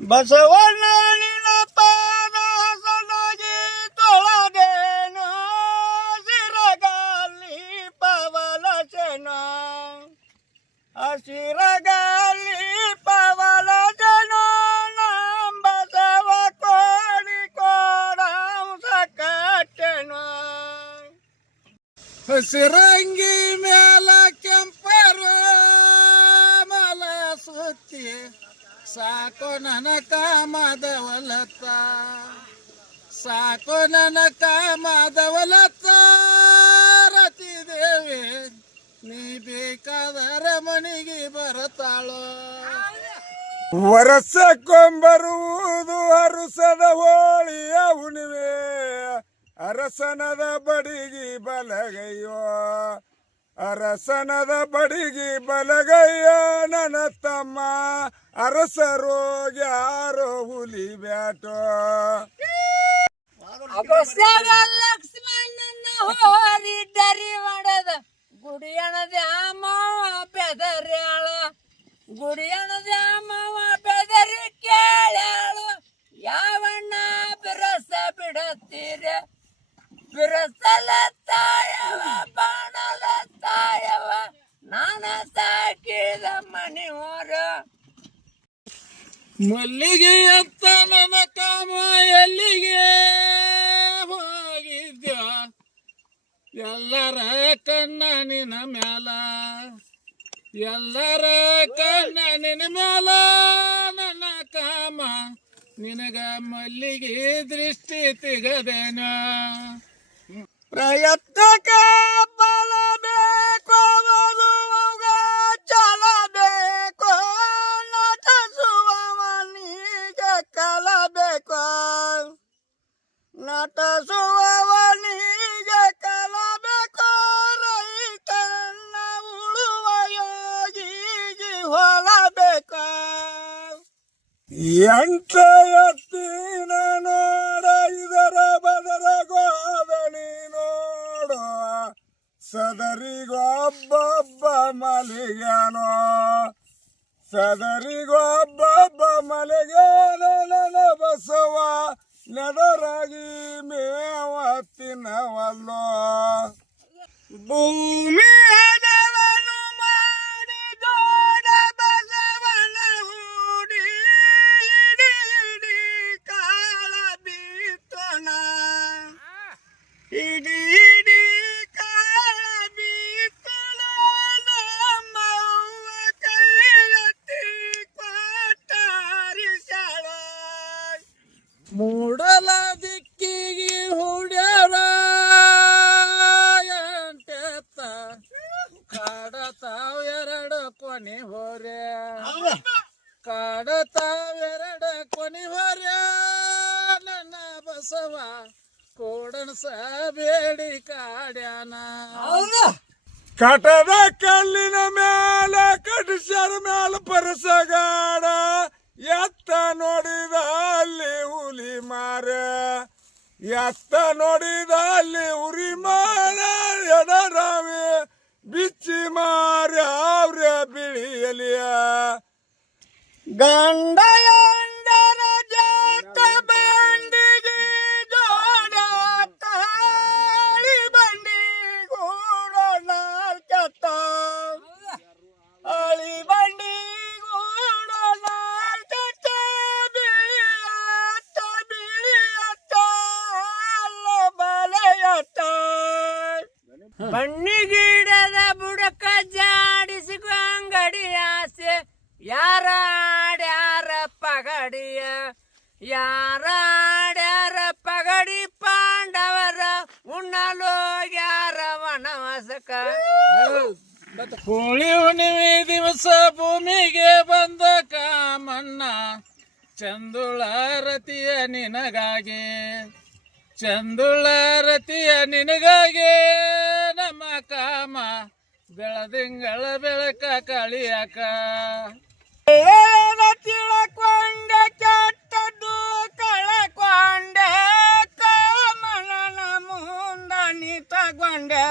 ಬಸವಣ್ಣ ನಿನ್ನ ಪಾದ ಸೊಲಗಿ ತೊಳೆದೇನು ಸಿರಗಲ್ಲಿ ಪವಲಸೆನ ಹಸಿರಗಲ್ಲಿ ಪವಲಸೆನ ನಮ್ಮ ಬಸವ ಕೋಡಿ ಕೋಡಂಸ ಕಟ್ಟೆನು ಹಸಿರಂಗಿ ಮೇಲ ಕೆಂಪರ ಮಲ ಸುತ್ತಿ ಸಾಕೋ ನನ್ನ ಕಾಮದ ಹೊಲತ್ತ ಸಾಕೋ ನನ್ನ ಕಾಮದ ಹೊಲತ್ತ ರತಿದೇವಿ ನೀ ಬೇಕಾದರ ಮನೆಗೆ ಬರತಾಳೋ ವರ್ಷಕ್ಕೊಂಬರುವುದು ಅರಸದ ಹೋಳಿಯ ಹುಣ್ಣಿಮೆ ಅರಸನದ ಬಡಿಗಿ ಬಲಗಯ್ಯೋ ಅರಸನದ ಬಡಿಗಿ ಬಲಗಯ್ಯ ನನ್ನ ತಮ್ಮ ಅರಸರೋಗ್ಯಾರೋ ಹುಲಿ ಬ್ಯಾಟೋ ಲಕ್ಷ್ಮಣನ ಹೋರಿ ಡರಿ ಮಾಡದ ಗುಡಿಯಣದ ಮಾವ ಬೆದರ್ಯಾಳ ಗುಡಿಯಣದ ಮಾವ ಬೆದರಿ ಕೇಳ್ಯಾಳು ಯಾವಣ್ಣ ಬಿರಸ ಬಿಡತ್ತೀರ ಬಿರಸಲ ತಾಯವ ಬಾಣಲ ತಾಯವ ನಾನ ಸಾಕಿದ ಮನಿ ಹೊರ ಮಲ್ಲಿಗೆ ಎತ್ತ ನನ್ನ ಕಾಮ ಎಲ್ಲಿಗೆ ಹೋಗಿದ್ಯ ಎಲ್ಲರ ಕಣ್ಣ ನಿನ್ನ ಮ್ಯಾಲ ಎಲ್ಲರ ಕಣ್ಣ ನಿನ್ನ ಮ್ಯಾಲ ನನ್ನ ಕಾಮ ನಿನಗ ಮಲ್ಲಿಗೆ ದೃಷ್ಟಿ ತೆಗದೇನ ಪ್ರಯತ್ನಕ್ಕೆ ಫಲ ಬೇಕು ಚಲಬೇಕು ನಟಿಸುವವನಿಗೆ ಕಲಬೇಕು ನಟಿಸುವವನಿಗೆ ಕಲಬೇಕು ರೈತನ ಉಳುವ ಯೋಗಿಗೆ ಹೊಲಬೇಕು ಎಂಟ ಎತ್ತಿನ ನೋಡ ಇದರ ಬದರ ಗೋದಣಿ ನೋಡು ಸದರಿಗೊಬ್ಬೊಬ್ಬ ಮಲಿಗ್ಯಾನೋ ಸದರಿಗೊಬ್ಬೊಬ್ಬ ಮಲಿಗ್ಯಾನೋ ನನ್ನ ಬಸವ ನೆದರಾಗಿ ಮೇವ ತಿನ್ನವಲ್ಲೋ ಭೂಮಿ ದೇವನು ಮಾಡಿ ದೊಡ್ಡ ಬಸವನ ಹೂಡಿ ಇಡಿ ಕಾಳ ಬೀತೋಣ ಇಡಿ ಕಾಳ ಬೀತೋಣ ನಮ್ಮವ್ವ ಕೈಯತ್ತಿ ಕೊಟ್ಟಾರಿಸಳ ಮೂಡಲ ದಿಕ್ಕಿಗೆ ಹುಡ್ಯಾರ ಎಂಟೆತ್ತ ಕಾಡತಾವ್ ಎರಡು ಕೊನೆ ಹೊರೆ ಕಾಡತಾವ್ ಎರಡು ಕೊನೆ ಹೊರೆ ನನ್ನ ಬಸವ ಕೋಡಣಸ ಬೇಡಿ ಕಾಡ್ಯಾನ ಕಟದ ಕಲ್ಲಿನ ಮ್ಯಾಲ ಕಡಿಸ್ಯಾರ ಮ್ಯಾಲ ಪರಸಗಾಡ ಎತ್ತ ನೋಡಿದ ಅಲ್ಲಿ ಹುಲಿ ಮಾರ ಎತ್ತ ನೋಡಿದ ಅಲ್ಲಿ ಉರಿ ಮಾರ ಎಡರಾವೆ ಬಿಚ್ಚಿ ಮಾರ ಅವ್ರ ಬಿಳಿಯಲಿಯ ಗಂಡ ಎಂದರ ಜಾತ ಬಂಡಿಗೆ ಜೋಡ ತಾಳಿ ಬಂಡಿ ಗೂಡ ನಾಲ್ಕತ್ತ ಅಳಿ ಬಂಡಿ ಗೂಡ ನಾಲ್ಕತ್ತ ಬಿಳಿಯತ್ತ ಬಿಳಿಯತ್ತ ಅಲ್ಲ ಬಲೆಯತ್ತ ಬಣ್ಣಿಗಿಡದ ಬುಡಕ ಜಾಡಿಸಿಕೊ ಅಂಗಡಿ ಆಸೆ ಯಾರಾಡ್ಯಾರ ಪಗಡಿಯ ಯಾರಾಡ್ಯಾರ ಪಗಡಿ ಪಾಂಡವರ ಉಣ್ಣಲೋಗ್ಯಾರ ವನವಾಸಕ ಹೋಳಿ ಹುಣ್ಣಿಮೆ ದಿವಸ ಭೂಮಿಗೆ ಬಂದ ಕಾಮಣ್ಣ ಚಂದುಳ ರತಿಯ ನಿನಗಾಗಿ ಚಂದುಳ ರತಿಯ ನಿನಗಾಗಿ ನಮ್ಮ ಕಾಮ ಬೆಳದಿಂಗಳ ಬೆಳಕ ಕಳಿಯಾಕ ತಿಳಕೊಂಡೆ ಕೆಟ್ಟದ್ದು ಕಳಕೊಂಡೆ ಕಾಮನನ ಮುಂದ ನಿಂತಗೊಂಡೆ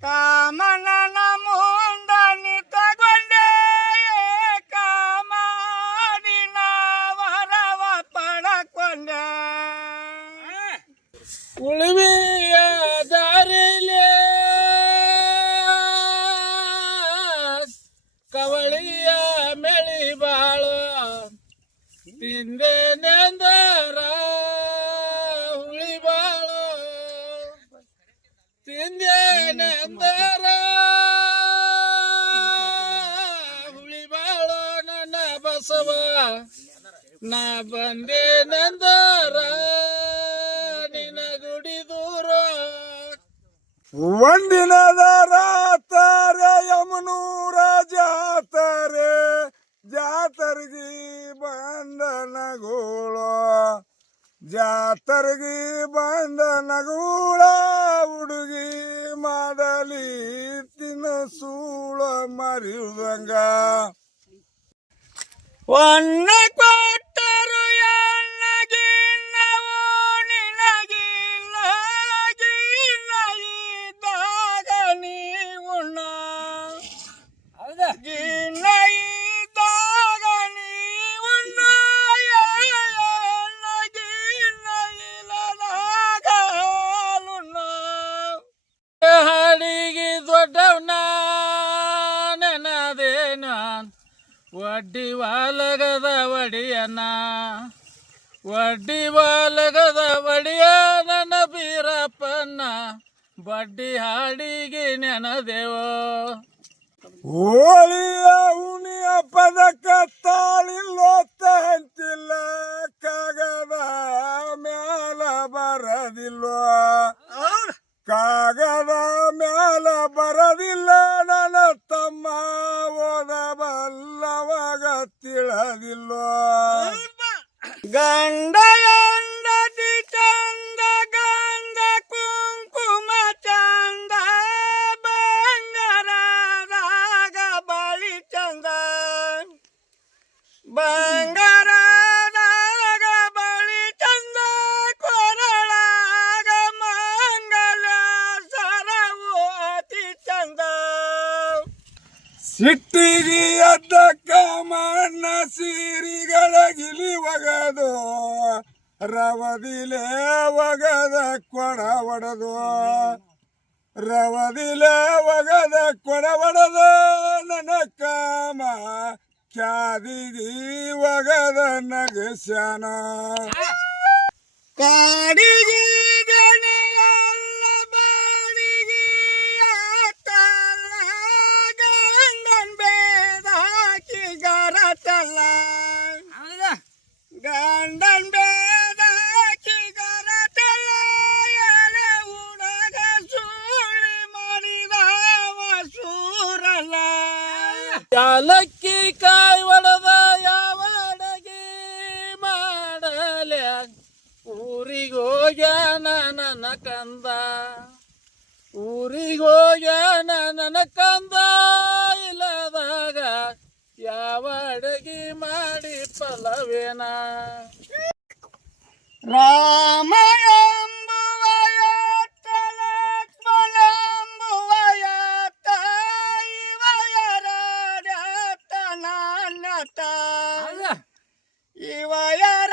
ಕಾಮನನ ಮುಂದ ನಿಂತಗೊಂಡೆ ಕಾಮಾಡಿನ ತಿಂದೇನೆಂದರ ಹುಳಿ ಬಾಳು ತಿಂದೇನೆಂದರ ಹುಳಿ ಬಾಳು ನನ್ನ ಬಸವ ನಾ ಬಂದೇನೆಂದರ ನಿನ ಗುಡಿ ದೂರ ಒಂದಿನದ ರಾತಾರೆ ಯಮನೂರ ಜಾತರೆ ಜಾತರ್ಗಿ ಬಂದ ನಗುಳ ಜಾತರ್ಗಿ ಬಂದ ನಗುಳ ಹುಡುಗಿ ಮಾಡಲಿ ತಿನಸೂಳ ಮರಿಯುದಂಗ ಒನ್ನ ಕೊಟ್ಟರು ಎನ್ನಗಿನ್ನವು ನಿನಗಿಲ್ಲ ಇದ್ದಾಗ ನೀವುಣ್ಣ ಗಿನ್ನ ಇದ್ದಾಗ ನೀವುಣ್ಣ ಗಿನ್ನ ಇಲ್ಲದಾಗ ಹಾಲುಣ್ಣ ಹಾಡಿಗೆ ದೊಡ್ಡವನ ನೆನದೇನ ವಡ್ಡಿ ವಾಲಗದ ಒಡಿಯನ ವಡ್ಡಿ ವಾಲಗದ ಒಡಿಯ ನನ್ನ ಬೀರಪ್ಪನ ಬಡ್ಡಿ ಹಾಡಿಗೆ ನೆನದೇವೋ ಹೋಳಿಯ ಉಣಿಯ ಪದಕ ತಾಳಿಲ್ಲೋತ್ತ ಅಂತಿಲ್ಲ ಕಾಗದ ಮ್ಯಾಲ ಬರದಿಲ್ವ ಕಾಗದ ಮ್ಯಾಲ ಬರದಿಲ್ಲ ನನ್ನ ತಮ್ಮ ಓದಬಲ್ಲವಾಗ ತಿಳದಿಲ್ವ ಗಂಡ ಎಂಡತಿ ಚಂದ ಗಂಧ ಕುಂಕುಮ ಚಂದ ಬಂಗಾರದಾಗ ಬಳಿ ಚಂದ ಬಂಗಾರದಾಗ ಬಳಿ ಚಂದ ಕೊರಳಾಗ ಮಂಗಲ ಸರವು ಅತಿ ಚಂದ ಸಿಟ್ಟಿಗೆ ಅದ್ದ ಕಾಮಣ್ಣ ಸೀರಿಗಳ ಗಿಲಿ ಒಗದು ರವದಿಲೆ ಒಗದ ಕೊಡ ಒಡೆದು ರವದಿಲೆ ಒಗದ ಕೊಡ ಒಡೆದು ನನ್ನ ಕಾಮ ಕ್ಯಾದಿಗಿ ಒಗದ ನಗಸ್ಯಾನ ಕಾಡಿಗೆ ಗಣಿಯಲ್ಲ ಬಾಡಿಗೆ ಆತಲ್ಲ ಗಂಡನ್ ಬೇದಾಕಿ ಗರತಲ್ಲ ಗಂಡನ್ ಬೇದಾಕಿ ಗರತಲ್ಲ ಎಲೆ ಉಡಗ ಸುಳಿ ಮಾಡಿದವ ಸೂರಲ್ಲ ಚಾಲಕ್ಕಿ ಕಾಯಿ ಒಡದ ಯಾವ ಅಡಗಿ ಮಾಡಲ ಊರಿಗೋಗ್ಯಾನ ನನ್ನ ಕಂದ ಊರಿಗೋಗ್ಯಾನ ನನ್ನ ಕಂದ ಇಲ್ಲದಾಗ ಯಾವ ಅಡಗಿ ಮಾಡಿ ಫಲವೇನ ರಾಮ ಎಂಬುವಯಾತ ಲಕ್ಷ್ಮಣ ಎಂಬುವಯಾತ ಇವಯರಾಡ್ಯಾತ ನಾನ್ಯತ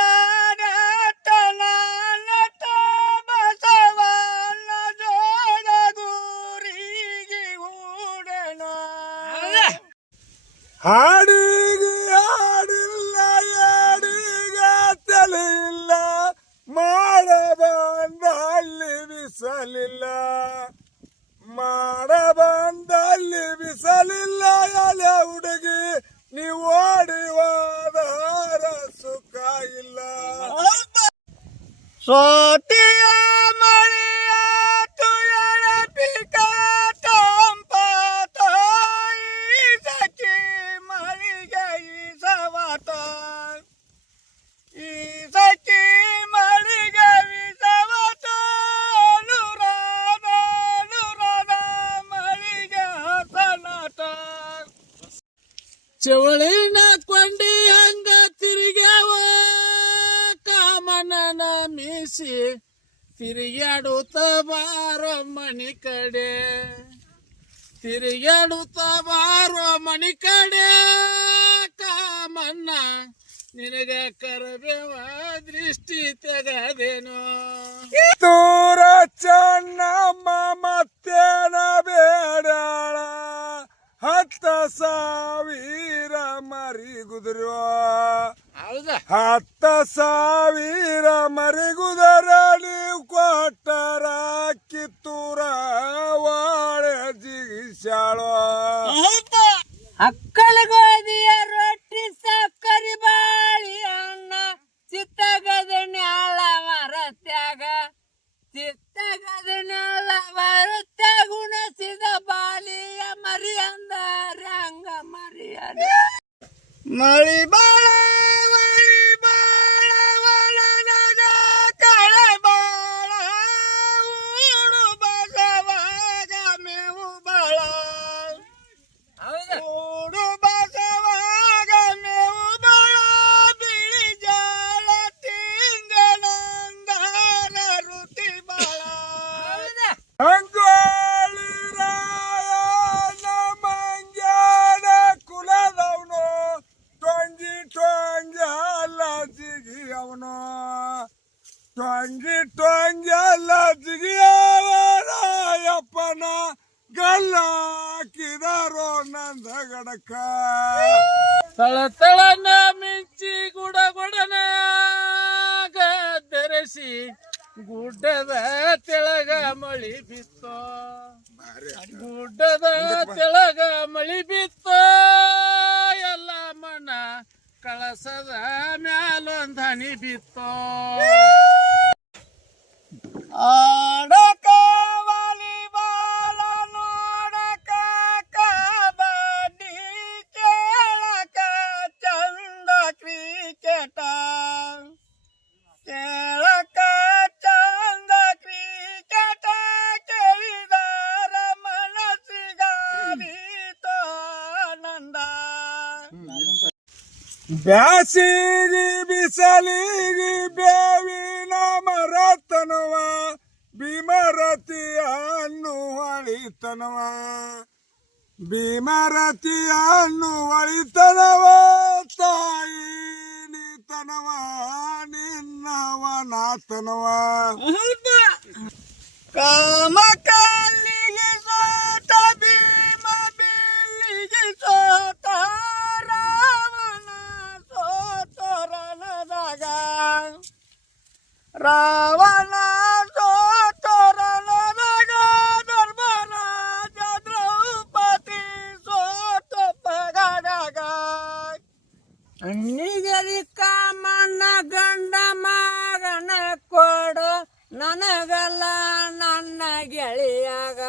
ಇವಯರಾಡ್ಯಾತ ನಾನ್ಯತ ಬಸವನ ಜೋಡಗೂರಿಗೆ ಹೂಡಣ ಹಾಡಿಗೆ ಹಾಡಿಲ್ಲ ಯಾಡಿಗ ತಲೆಯಿಲ್ಲ ಮಾಡಬಂದಲ್ಲಿ ಬಿಸಲಿಲ್ಲ ಮಾಡಬಂದಲ್ಲಿ ಬಿಸಲಿಲ್ಲ ಎಲೆ ಹುಡುಗಿ ನೀವು ಓಡಿ ಹೋದಾರ ಸುಖ ಇಲ್ಲ ಸೋತಿಯ ಮಳೆಯ ತುಯರ ಪಿಕಾತ ತಾಯಿ ಸಖಿ ಮಳಿಗೆ ಸವಾತ ಈ ಸಖಿ ಮಳಿಗೆ ಸವಾತ ನೂರಾದ ಮಳಿಗೆ ಹಸನಾಟ ಚವಳಿನ ಕೊಂಡಿ ಹಂಗ ತಿರುಗ್ಯಾವ ಕಾಮನನ ಮೀಸಿ ತಿರುಗಾಡುತ್ತ ಬಾರೋ ಮನಿ ಕಡೆ ತಿರುಗಾಡುತ್ತ ಬಾರೋ ಮನಿ ಕಡೆ ಕಾಮನ್ನ ನಿನಗ ಕರಬೇವ ದೃಷ್ಟಿ ತೆಗದೇನು ತೂರ ಚೆನ್ನಮ್ಮ ಮತ್ತೇನ ಬೇಡಾಳ 10,000 ಮರಿ ಗುದುರ ಹೌದಾ 10,000 ಮರಿ ಗುದರ ನೀವು ಕೊಟ್ಟರ ಕಿತ್ತೂರ ವಾಳೆ ಜಿಗಿಸಾಳೋ ಅಕ್ಕಲ ಗೋಧಿಯ ರೊಟ್ಟಿ ಸಕ್ಕರೆ ಬಾಳಿ ಅನ್ನ ಚಿತ್ತಗದ ನ್ಯಾಳ ಮರತ್ಯಾಗ ಚಿತ್ತಗದ ನ್ಯಾಳ ಮರತ್ಯಾಗ ಉಣಸಿದ ಬಾಲಿಯ ಮರಿ ಅಂದಾರ ಹಂಗ ಮರಿಯ ಮಳಿ ಬಾಳ ಒಲನಗ ಕಳೆ ಬಾಳ ಊಡು ಬಸವಾಗ ಮೇವು ಬಾಳ ಊಡು ಬಸವಾಗ ಮೇವು ಬಾಳ ಬಿಳಿ ಜಾಳ ತಿಂಗಳಂದಾರ ರುತಿ ಬಾಳ ಅಂಗೋಳಿ ರಾಯ ನಮಂಗ್ಯಾನ ಕುಲದವನು ಟೊಂಗಿ ಅಲ್ಲ ಜಿಗಿ ಅವನು ಟೊಂಗಿ ಅಲ್ಲ ಜಿಗಿಯವರಾಯಪ್ಪನ ಗಲ್ಲ ಹಾಕಿದಾರೋ ನಂದ ಗಡಕ ತಳತಳನ ಮಿಂಚಿ ಗುಡಗೊಡನ ಧರಿಸಿ ಗುಡ್ಡದ ತೆಳಗ ಮಳಿ ಬಿತ್ತೋ ಗುಡ್ಡದ ತೆಳಗ ಮಳಿ ಬಿತ್ತೋ ಎಲ್ಲ ಮನ ಕಳಸದ ಮ್ಯಾಲೊಂದ್ ಹನಿ ಬಿತ್ತೋ ಆಡಕ ವಾಲಿಬಾಲ ನೋಡಕ ಕಬಡ್ಡಿ ಕೇಳಕ ಚಂದ ಕ್ರಿಕೆಟ ಕೇಳಕ ಚಂದ ಕ್ರಿಕೆಟ ಕೇಳಿದಾರ ಮನಸ್ಸಿಗಾರಿತೋ ಆನಂದ ಬ್ಯಾಸಿಗೆ ಬಿಸಲಿಗೆ ಬೇವಿನ ಮರತನವ ಭೀಮರತಿಯನ್ನು ಹೊಳಿತನವ ಭೀಮರತಿಯನ್ನು ಹೊಳಿತನವ ತಾಯಿ ನೀತನವ ನಿನ್ನವನಾತನವ ಕಾಮ ಕಾಲಿಗೆ ಸೋತ ಭೀಮ ಬಿಲ್ಲಿಗೆ ಸೋತ ರಾವಣ ಸೋತ ರಣದಾಗ ರಾವಣ ಸೋತ ರಣದಾಗ ಧರ್ಮರಾಜ ದ್ರೌಪದಿ ಸೋತ ಪಗಡಗ ನಿಗರಿ ಕಾಮಣ್ಣ ಗಂಡ ಮಗನ ಕೊಡು ನನಗಲ್ಲ ನನ್ನ ಗೆಳೆಯಾಗ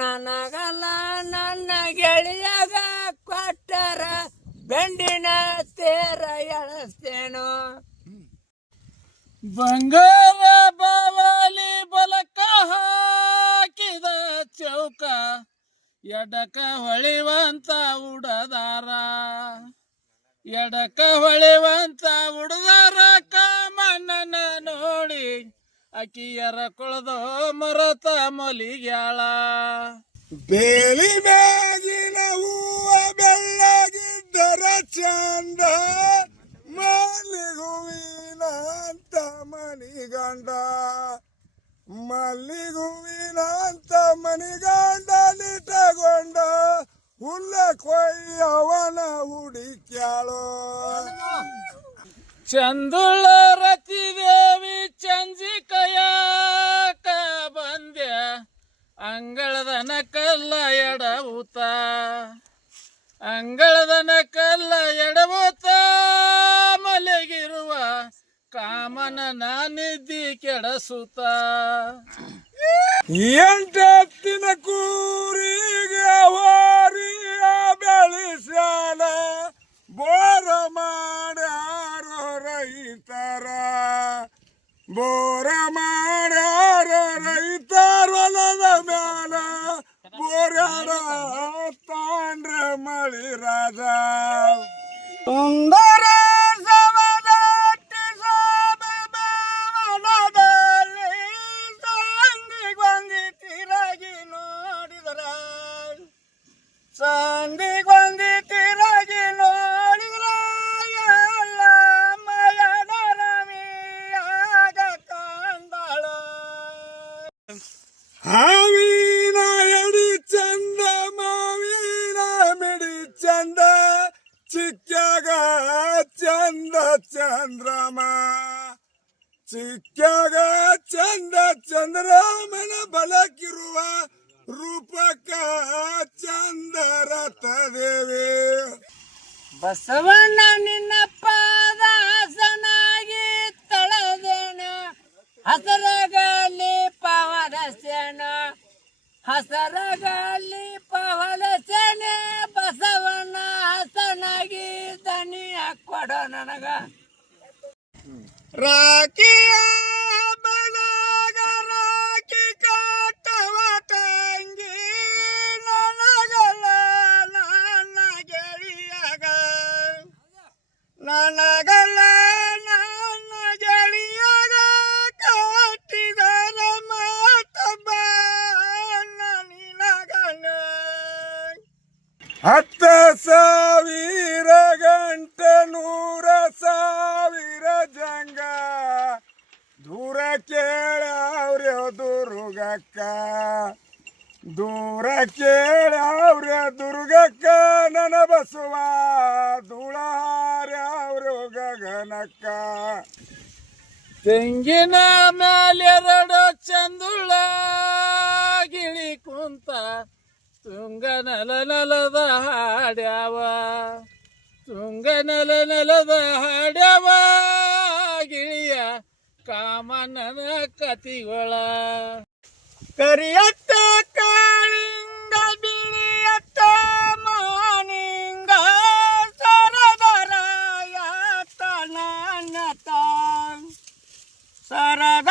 ನನಗಲ್ಲ ನನ್ನ ಗೆಳೆಯಾಗ ಕೊಟ್ಟರ ಬೆಂಡಿನ ತೇರ ಎಳಸ್ತೇನೋ ಬಂಗಾರ ಬಾವಲಿ ಬಲಕ ಹಾಕಿದ ಚೌಕ ಎಡಕ ಹೊಳಿವಂತ ಉಡದಾರ ಎಡಕ ಹೊಳಿವಂತ ಉಡದಾರ ಕಾಮಣ್ಣನ ನೋಡಿ ಅಕಿಯರ ಕೊಳದೋ ಮರತ ಮಲಿಗ್ಯಾಳ ಬೇಲಿ ಮ್ಯಾಗಿನ ಹೂವ ಬೆಳ್ಳಗಿದ್ದರ ಚಂದ ಮಲ್ಲಿಗುವಿನ ಅಂತ ಮನಿಗಂಡ ಮಲ್ಲಿಗುವಿನ ಅಂತ ಮನಿಗಂಡ ನಿಟಗೊಂಡ ಹುಲ್ಲ ಕೊಯ್ಯವನ ಹುಡುಕ್ಯಾಳೋ ಚಂದುಳ ರತಿದೇವಿ ಚಂಜಿಕಯಾಕ ಬಂದ್ಯ ಅಂಗಳದನ ಕಲ್ಲ ಎಡವುತ ಅಂಗಳದನ ಕಲ್ಲ ಎಡವುತ ಮಲಗಿರುವ ಕಾಮನ ನಿದ್ದಿ ಕೆಡಸುತ್ತ ಎಂಟತ್ತಿನ ಕೂರಿಗೆ ಹೋರಿಯ ಬೆಳೆಸಾಲ ಬೋರ ಮಾಡ್ಯಾರೋ ರೈತರ ಬೋರ ಮಾಡ್ಯಾರೋ ರೈತರ ಹೊಲದ ಮ್ಯಾಲ ಬೋರ್ಯಾಡ ತಾಂಡ್ರ ಮಳಿ ರಾಜ ಸುಂದರ ಸಮದಟ್ಟಿ ಸಭವನದಲ್ಲಿ ಸಂದಿಗೊಂದಿ ತಿರುಗಿ ನೋಡಿದರ ಸಂದಿಗೊಂದಿ ತಿರುಗಿ ನೋಡಿದ್ರ ಎಲ್ಲ ಮಯನ ರವಿಯಾಗ ಚಂದ ಚಂದ್ರಮ ಚಿಕ್ಕಾಗ ಚಂದ ಚಂದ್ರಮನ ಬಲಕಿರುವ ರೂಪಕ ಚಂದ ರಥದೇವಿ ಬಸವಣ್ಣ ನಿನ್ನ ಪಾದ ಹಸನಾಗಿ ತಳದೇನ ಹಸರಗಲಿ ಪವನ ಸೇನ ಹಸರಗಲಿ ಪವನ ಸೇನೆ ಬಸವಣ್ಣ ಹಸನಾಗಿ ದನಿಯ ಕೊಡ ನನಗ ರಾಖಿಯ ಬಲಗ ರಾಖಿ ಕಾಟವ ತಂಗಿ ನನಗಲ್ಲ ನನ್ನ ಗೆಳೆಯಗ ನನಗಲ್ಲ ನನ್ನ ಗೆಳೆಯಗ ಕಾಟಿದರ ಮಾತಬ್ಬ ನಿನಗನ 10,000 ಗಂಟೆ 100,000 ಜಂಗ ದೂರ ಕೇಳವ್ರೆ ದುರ್ಗಕ್ಕ ದೂರ ಕೇಳವ್ರೆ ದುರ್ಗಕ್ಕ ನನ್ನ ಬಸವ ಧೂಳಾರ್ಯವ್ರು ಗಗನಕ್ಕ ತೆಂಗಿನ ಮ್ಯಾಲೆರಡು ಚಂದುಳ ಗಿಳಿ ಕುಂತ ತುಂಗ ನಲದ ಹಾಡ್ಯಾವ ತುಂಗ ನಲದ ಹಾಡ್ಯಾವ ಗಿಳಿಯ ಕಾಮನನ ಕತಿಗಳ ಕರಿಯತ್ತ ಕಾಳಿಂಗ ಬಿಳಿಯತ್ತ ಮಾನಿಂಗ ಸರದರಾಯ ತನತ ಸರದ